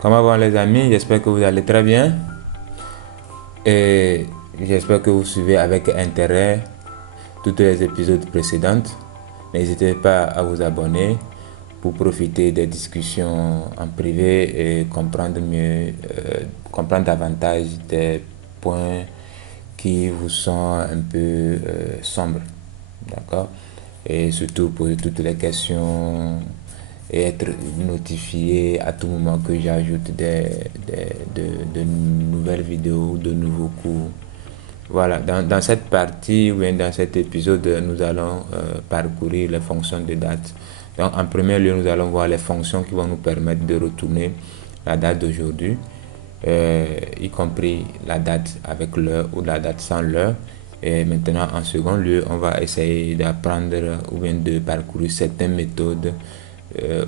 Comment vont les amis? J'espère que vous allez très bien et j'espère que vous suivez avec intérêt tous les épisodes précédents. N'hésitez pas à vous abonner pour profiter des discussions en privé et comprendre mieux, comprendre davantage des points qui vous sont un peu sombres. D'accord? Et surtout poser toutes les questions et être notifié à tout moment que j'ajoute de nouvelles vidéos, de nouveaux cours. Voilà, dans cette partie ou bien dans cet épisode, nous allons parcourir les fonctions de date. Donc, en premier lieu, nous allons voir les fonctions qui vont nous permettre de retourner la date d'aujourd'hui, y compris la date avec l'heure ou la date sans l'heure. Et maintenant, en second lieu, on va essayer d'apprendre ou bien de parcourir certaines méthodes,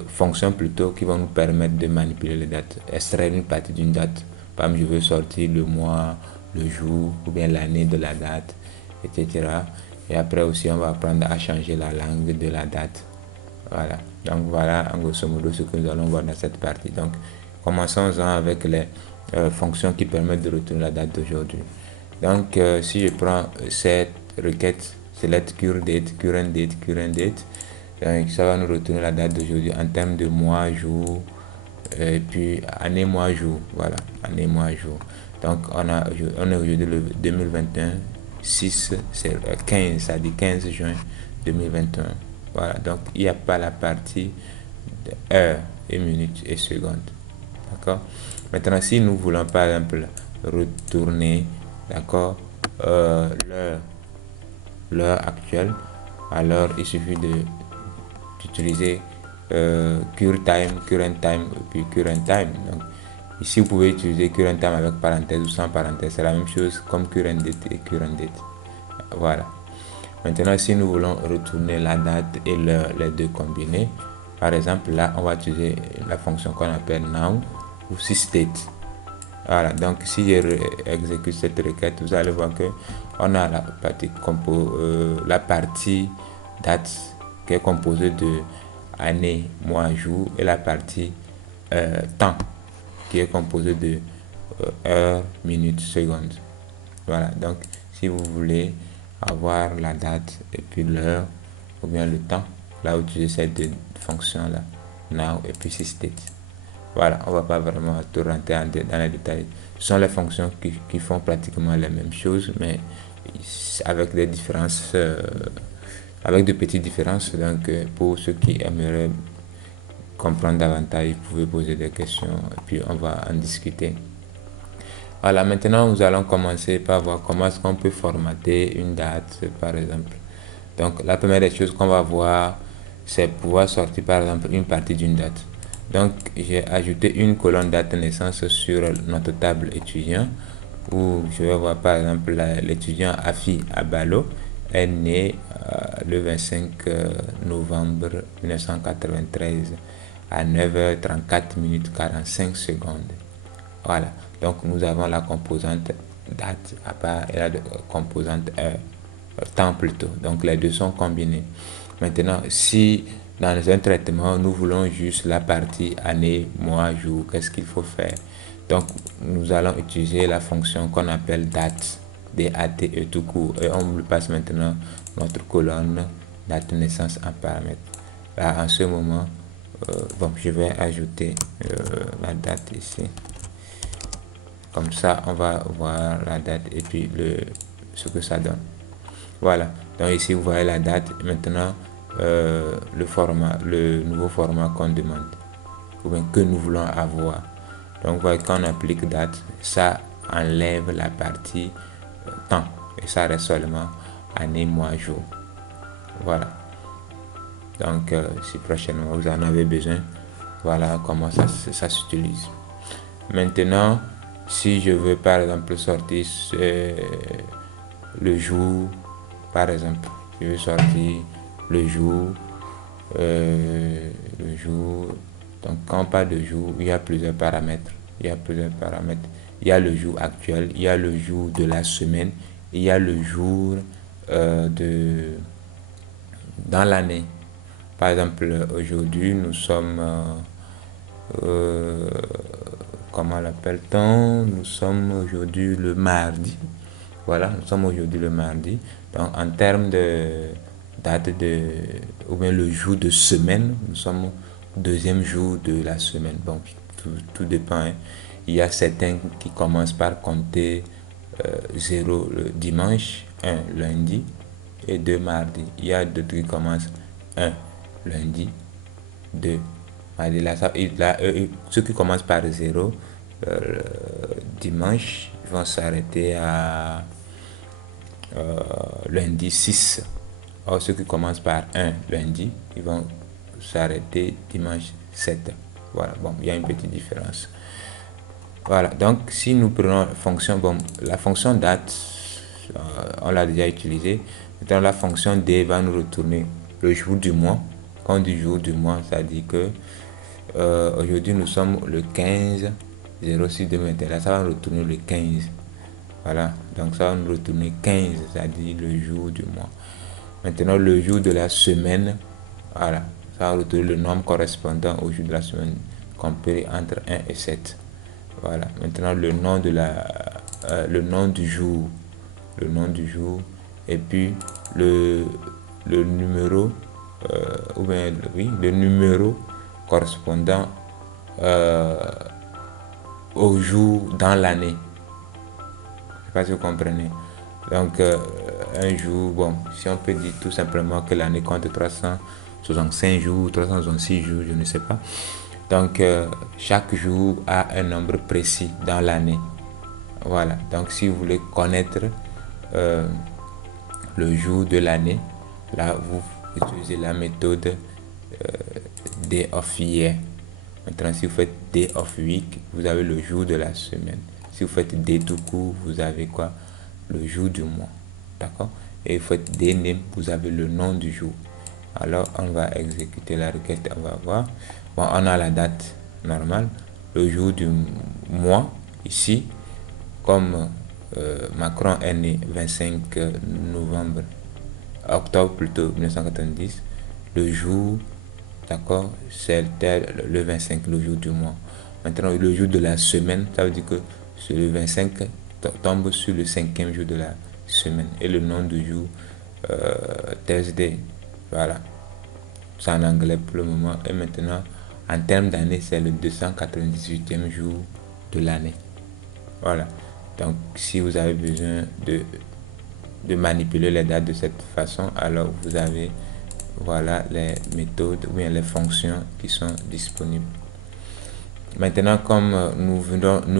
fonctions plutôt, qui vont nous permettre de manipuler les dates, extraire une partie d'une date. Par exemple, je veux sortir le mois, le jour ou bien l'année de la date, etc. Et après aussi, on va apprendre à changer la langue de la date. Voilà. Donc voilà en grosso modo ce que nous allons voir dans cette partie. Donc commençons avec les fonctions qui permettent de retourner la date d'aujourd'hui. Donc si je prends cette requête select current date, current date, donc ça va nous retourner la date d'aujourd'hui en termes de mois, jour, et puis année, mois, jour. Voilà, année, mois, jour. Donc on est aujourd'hui le 2021, 6, c'est 15, ça dit 15 juin 2021. Voilà, donc il n'y a pas la partie de heure et minutes et secondes. D'accord. Maintenant, si nous voulons par exemple retourner, d'accord, l'heure actuelle, alors il suffit d'utiliser current time et puis current time. Donc ici vous pouvez utiliser current time avec parenthèse ou sans parenthèse, c'est la même chose comme current date et current date. Voilà. Maintenant, si nous voulons retourner la date et l'heure, les deux combinés, par exemple, là, on va utiliser la fonction qu'on appelle now ou sysdate. Voilà, donc si j'exécute cette requête, vous allez voir que on a la partie date qui est composée de année, mois, jour et la partie temps qui est composée de heures, minutes, secondes. Voilà, donc si vous voulez avoir la date et puis l'heure ou bien le temps, là vous utilisez ces deux fonctions là, now et puis sysdate. Voilà, on va pas vraiment tout rentrer dans les détails. Ce sont les fonctions qui font pratiquement les mêmes choses, mais avec des différences, avec de petites différences. Donc, pour ceux qui aimeraient comprendre davantage, vous pouvez poser des questions et puis on va en discuter. Voilà, maintenant nous allons commencer par voir comment est-ce qu'on peut formater une date, par exemple. Donc, la première des choses qu'on va voir, c'est pouvoir sortir, par exemple, une partie d'une date. Donc, j'ai ajouté une colonne date de naissance sur notre table étudiant où je vais voir, par exemple, l'étudiant Afi Abalo est né le 25 novembre 1993 à 9h34 minutes 45 secondes. Voilà, donc nous avons la composante date à part et la composante heure, temps plutôt. Donc les deux sont combinés. Maintenant, si dans un traitement, nous voulons juste la partie année, mois, jour, qu'est-ce qu'il faut faire? Donc, nous allons utiliser la fonction qu'on appelle date, DATE tout court. Et on lui passe maintenant notre colonne date de naissance en paramètre. Là, en ce moment, bon, je vais ajouter la date ici. Comme ça, on va voir la date et puis ce que ça donne. Voilà. Donc ici, vous voyez la date. Maintenant, le nouveau format qu'on demande ou bien que nous voulons avoir. Donc, vous voyez, quand on applique date, ça enlève la partie temps et ça reste seulement année, mois, jour. Voilà. Donc, si prochainement vous en avez besoin, voilà comment ça s'utilise. Maintenant, si je veux par exemple sortir le jour, par exemple, je veux sortir le jour, donc quand on parle de jour, il y a plusieurs paramètres, il y a le jour actuel, il y a le jour de la semaine, il y a le jour dans l'année. Par exemple, aujourd'hui, nous sommes comment l'appelle-t-on? Nous sommes aujourd'hui le mardi. Voilà, nous sommes aujourd'hui le mardi. Donc, en termes de date ou bien le jour de semaine, nous sommes au deuxième jour de la semaine. Bon, tout dépend, hein. Il y a certains qui commencent par compter 0 le dimanche, 1 lundi et 2 mardi. Il y a d'autres qui commencent 1 lundi, 2 mardi. Ceux qui commencent par 0 dimanche, ils vont s'arrêter à lundi 6. Or, ceux qui commencent par 1 lundi, ils vont s'arrêter dimanche 7. Voilà, bon, il y a une petite différence. Voilà, donc si nous prenons la fonction, bon, la fonction date, on l'a déjà utilisée. Maintenant, la fonction d va nous retourner le jour du mois. Quand on dit jour du mois, ça dit que aujourd'hui nous sommes le 15 06 2021. Là, ça va nous retourner le 15. Voilà, donc ça va nous retourner 15, c'est-à-dire le jour du mois. Maintenant, le jour de la semaine, voilà, ça va retourner le nombre correspondant au jour de la semaine, compris entre 1 et 7. Voilà, maintenant le nom de le nom du jour, et puis le numéro, ou bien oui, le numéro correspondant au jour dans l'année. Je sais pas si vous comprenez. Donc un jour, bon, si on peut dire tout simplement que l'année compte 365 jours, 366 jours, je ne sais pas. Donc chaque jour a un nombre précis dans l'année. Voilà, donc si vous voulez connaître le jour de l'année, là vous utilisez la méthode day of year. Maintenant, si vous faites day of week, vous avez le jour de la semaine. Si vous faites day tout court, vous avez quoi? Le jour du mois. D'accord? Et vous faites day name, vous avez le nom du jour. Alors, on va exécuter la requête, on va voir. Bon, on a la date normale, le jour du mois, ici, comme Macron est né 25 novembre, octobre plutôt 1990, le jour, d'accord, c'était le 25, le jour du mois. Maintenant, le jour de la semaine, ça veut dire que le 25 tombe sur le 5e jour de la semaine. Et le nom du jour, Thursday, voilà. C'est en anglais pour le moment. Et maintenant, en termes d'année, c'est le 298e jour de l'année. Voilà. Donc, si vous avez besoin de manipuler les dates de cette façon, alors vous avez, voilà, les méthodes ou bien les fonctions qui sont disponibles. Maintenant, comme nous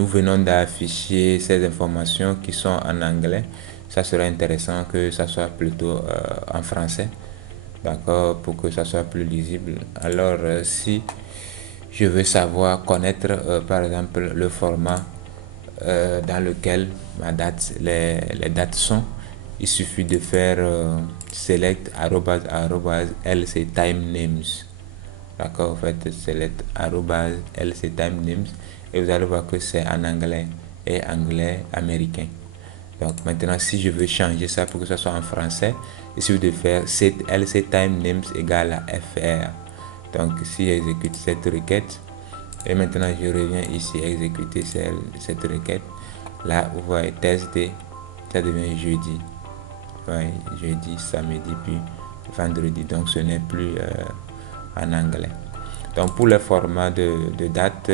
venons d'afficher ces informations qui sont en anglais, ça serait intéressant que ça soit plutôt en français. D'accord, pour que ça soit plus lisible. Alors si je veux savoir connaître par exemple le format dans lequel les dates sont, il suffit de faire select @lc time names. D'accord, vous faites select @lc time names et vous allez voir que c'est en anglais et anglais américain. Donc maintenant, si je veux changer ça pour que ça soit en français, il suffit de faire lc time names égale à fr. Donc si j'exécute cette requête, et maintenant je reviens ici exécuter cette requête, là vous voyez Thursday, ça devient jeudi. Ouais, jeudi, samedi, puis vendredi. Donc ce n'est plus en anglais. Donc pour le format de date,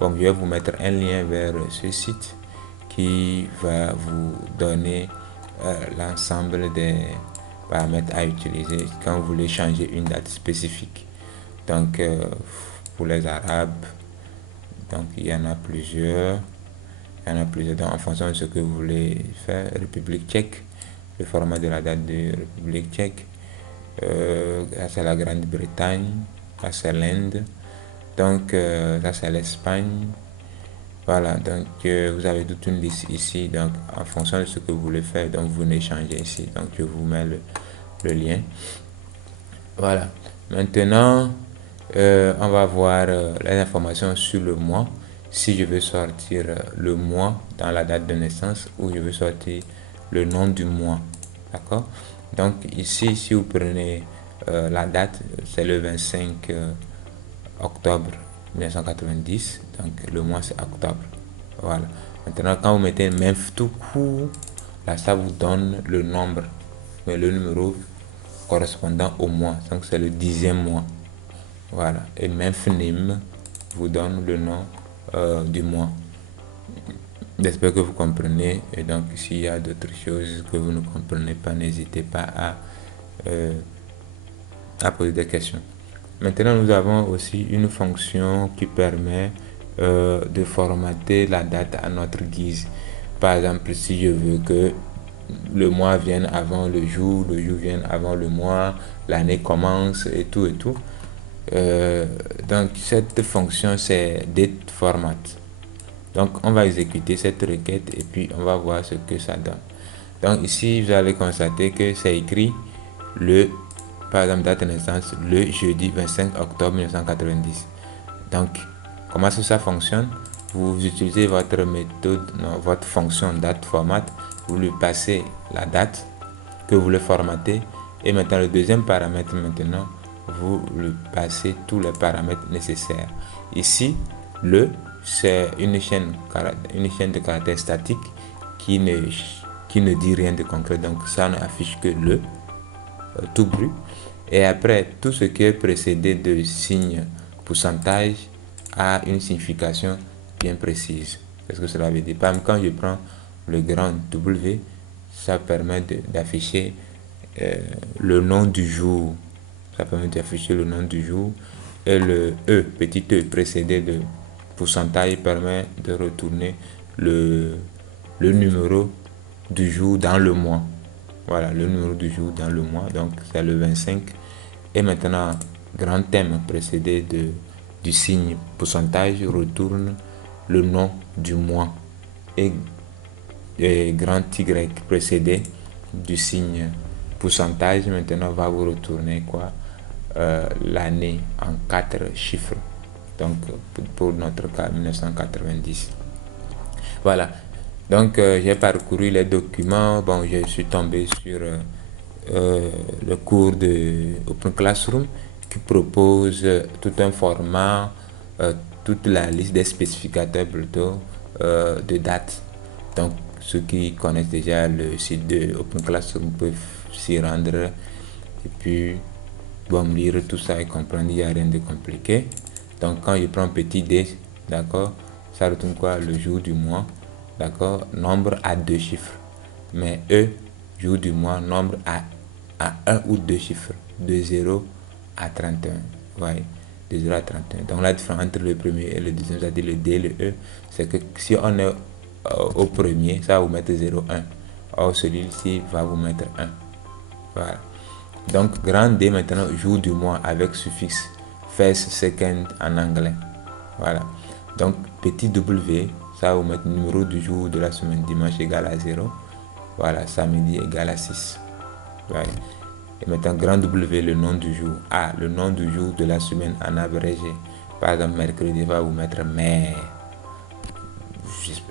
bon, je vais vous mettre un lien vers ce site qui va vous donner l'ensemble des paramètres à utiliser quand vous voulez changer une date spécifique. Donc pour les Arabes, donc il y en a plusieurs. Donc, en fonction de ce que vous voulez faire. République tchèque, le format de la date de République tchèque. Ça c'est la Grande-Bretagne, ça c'est l'Inde, donc ça c'est l'Espagne. Voilà, donc vous avez toute une liste ici, donc en fonction de ce que vous voulez faire, donc vous venez changer ici. Donc je vous mets le lien. Voilà, maintenant on va voir les informations sur le mois. Si je veux sortir le mois dans la date de naissance, ou je veux sortir le nom du mois, d'accord. Donc ici, si vous prenez la date, c'est le 25 octobre 1990, donc le mois c'est octobre. Voilà. Maintenant, quand vous mettez même tout court, là, ça vous donne le nombre, mais le numéro correspondant au mois. Donc, c'est le 10e mois. Voilà. Et même name vous donne le nom du mois. J'espère que vous comprenez. Et donc, s'il y a d'autres choses que vous ne comprenez pas, n'hésitez pas à poser des questions. Maintenant, nous avons aussi une fonction qui permet de formater la date à notre guise. Par exemple, si je veux que le mois vienne avant le jour vienne avant le mois, l'année commence et tout et tout. Donc, cette fonction, c'est date format. Donc, on va exécuter cette requête et puis on va voir ce que ça donne. Donc, ici, vous allez constater que c'est écrit par exemple, date de naissance, le jeudi 25 octobre 1990. Donc, comment ça fonctionne? Vous utilisez votre méthode, votre fonction date format, vous lui passez la date que vous voulez formater et maintenant le deuxième paramètre, maintenant, vous lui passez tous les paramètres nécessaires. Ici, c'est une chaîne de caractères statiques qui ne dit rien de concret, donc ça n'affiche que tout brut. Et après, tout ce qui est précédé de signe pourcentage a une signification bien précise. Qu'est-ce que cela veut dire? Par exemple, quand je prends le grand W, ça permet d'afficher le nom du jour. Ça permet d'afficher le nom du jour. Et le petit E précédé de pourcentage permet de retourner le numéro du jour dans le mois. Voilà, le numéro du jour dans le mois, donc c'est le 25. Et maintenant, grand thème précédé du signe pourcentage retourne le nom du mois. Et grand Y précédé du signe pourcentage, maintenant va vous retourner quoi? L'année en 4 chiffres. Donc, pour notre cas, 1990. Voilà. Donc, j'ai parcouru les documents. Bon, je suis tombé sur le cours de Open Classroom qui propose tout un format, toute la liste des spécificateurs plutôt de dates. Donc, ceux qui connaissent déjà le site de Open Classroom peuvent s'y rendre et puis bon, lire tout ça et comprendre. Il n'y a rien de compliqué. Donc, quand je prends petit d, d'accord, ça retourne quoi? Le jour du mois. D'accord, nombre à 2 chiffres, mais jour du mois, nombre à 1 ou 2 chiffres, de 0 à 31. Ouais, de 0 à 31. Donc la différence entre le premier et le deuxième, c'est-à-dire le D et le E, c'est que si on est au premier, ça va vous mettre 0, 1. Or celui-ci va vous mettre 1. Voilà. Donc grand D maintenant, jour du mois avec suffixe first, second en anglais. Voilà. Donc petit W, ça va vous mettre numéro du jour de la semaine, dimanche égal à 0. Voilà, samedi égal à 6. Voilà. Et maintenant, grand W, le nom du jour. Le nom du jour de la semaine en abrégé. Par exemple, mercredi va vous mettre mai.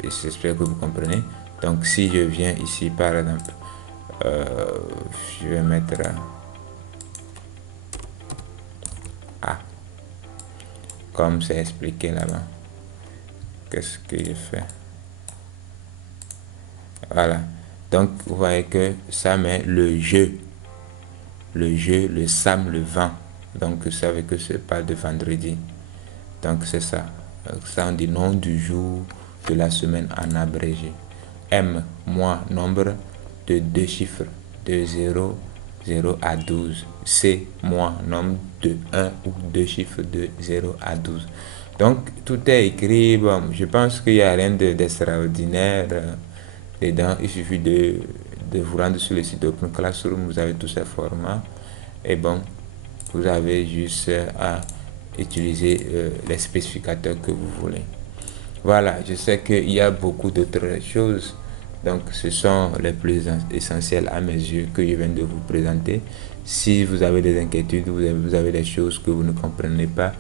J'espère que vous comprenez. Donc, si je viens ici, par exemple, je vais mettre A. Comme c'est expliqué là-bas. Qu'est-ce que je fais? Voilà. Donc, vous voyez que ça met le jeu, le sam, le vent. Donc, vous savez que c'est pas de vendredi. Donc, c'est ça. Ça, on dit nom du jour de la semaine en abrégé. M, mois, nombre de 2 chiffres, de 0 à 12. C, mois, nombre de 1 ou 2 chiffres, de 0 à 12. Donc, tout est écrit. Bon, je pense qu'il n'y a rien d'extraordinaire dedans. Il suffit de vous rendre sur le site d'Open Classroom. Vous avez tous ces formats. Et bon, vous avez juste à utiliser les spécificateurs que vous voulez. Voilà, je sais qu'il y a beaucoup d'autres choses. Donc, ce sont les plus essentiels à mes yeux que je viens de vous présenter. Si vous avez des inquiétudes, vous avez des choses que vous ne comprenez pas,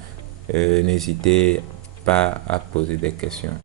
n'hésitez pas à poser des questions.